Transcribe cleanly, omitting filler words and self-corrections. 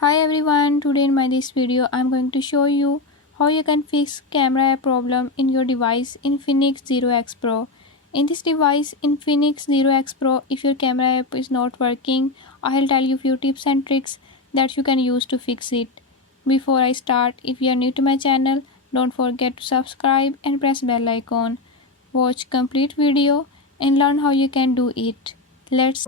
Hi everyone, today in my this video I'm going to show you how you can fix camera app problem in your device Infinix 0X Pro. In this device Infinix 0X Pro, if your camera app is not working, I'll tell you few tips and tricks that you can use to fix it. Before I start, if you are new to my channel, don't forget to subscribe and press bell icon. Watch complete video and learn how you can do it. Let's